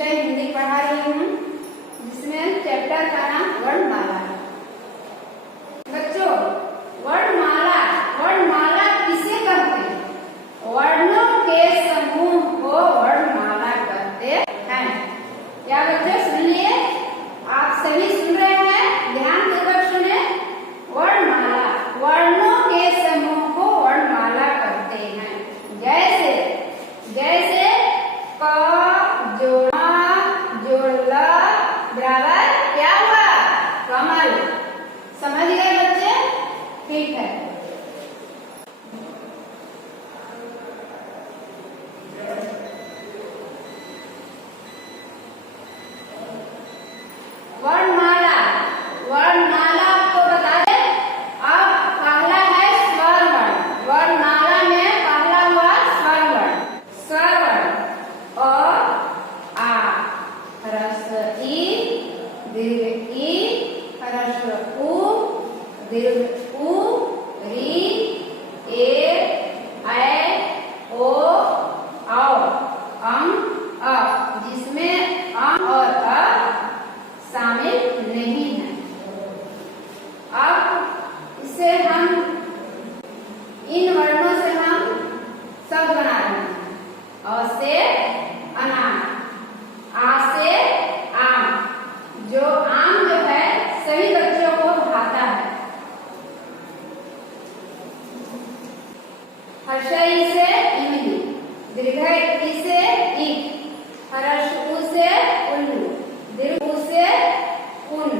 विषय हिंदी पढ़ा रही हूँ, जिसमें चैप्टर का नाम वर्णमाला है। बच्चों, वर्णमाला किसे कहते हैं? वर्णों के समूह को वर्णमाला कहते हैं। क्या बच्चों सुनिए, आप सभी सुन रहे हैं, ध्यान पूर्वक सुने। वर्णमाला, वर्णों के समूह को वर्णमाला कहते हैं। जैसे क जोड़ा जोड़ला बराबर क्या हुआ? कमल। समझ गए बच्चे? ठीक है। वर्णमाला आपको बता दें, अब पहला है स्वर वर्ण। वर्णमाला में पहला हुआ स्वर वर्ण। स्वर वर्ण अ, आ, ह्रस्व ई, दीर्घ ई, ह्रस्व उ, दीर्घ उ, री, ए, ऐ, ओ, औ, अं, अ, जिसमें अं और अ शामिल नहीं है। अब इससे हम इन वर्णों से हम शब्द बना रहे हैं। अ से अनार, आ से आम। जो आम जो है सभी बच्चों को भाता है। हर्ष ई से इमली, दीर्घ ई से ईख, ह्रस्व उ से उल्लू, दीर्घ उ से उन,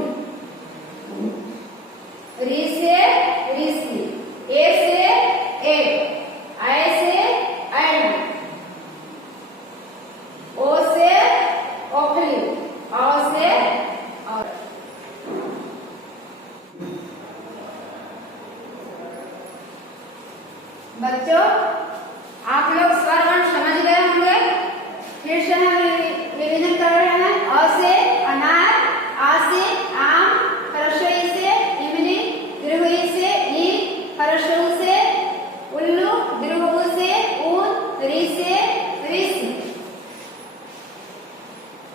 री से ऋषि, ए से एक, ऐ से ऐन, ओ से ओखली, औ से और। बच्चों, आप लोग स्वर वर्ण समझ गए होंगे। फिर से हम रिवीजन कर रहे हैं। अ से अनार, आ से आम, ह्रस्व ई से इमली, दीर्घ ई से ईख, ह्रस्व उ से उल्लू, दीर्घ उ से ऊन, री से ऋषि,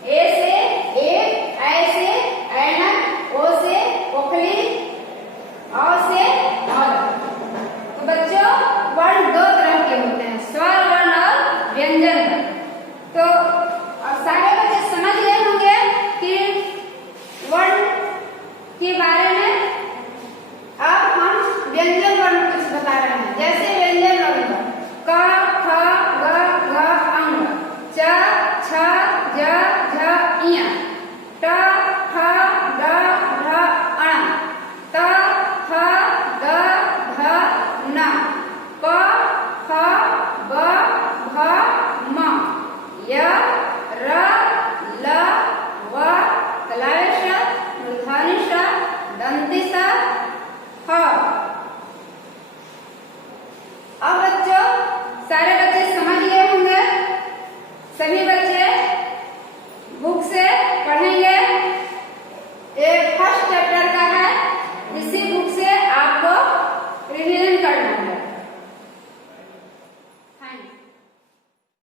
ए से एक, ऐ से ऐनक, ओ से ओखली, औ से और। तो बच्चों, वर्ण दो तरह के होते हैं, स्वर वर्ण और व्यंजन वर्ण। तो सारे बच्चे समझ गए होंगे कि वर्ण के बारे में। अब हम व्यंजन वर्ण कुछ बता रहे हैं। जैसे व्यंजन वर्ण क, ख, ग, घ, अंग, च, छ, ज, झ, इया, ट, ठ, ड, ढ, अण, त, थ, ग, ध, न, प, फ, ब, भ, म, य, र, ल, व, कलाश, मूर्धन्य ष, दंती स, ह। अब बच्चों, सारे बच्चे समझ गए होंगे। सभी बच्चे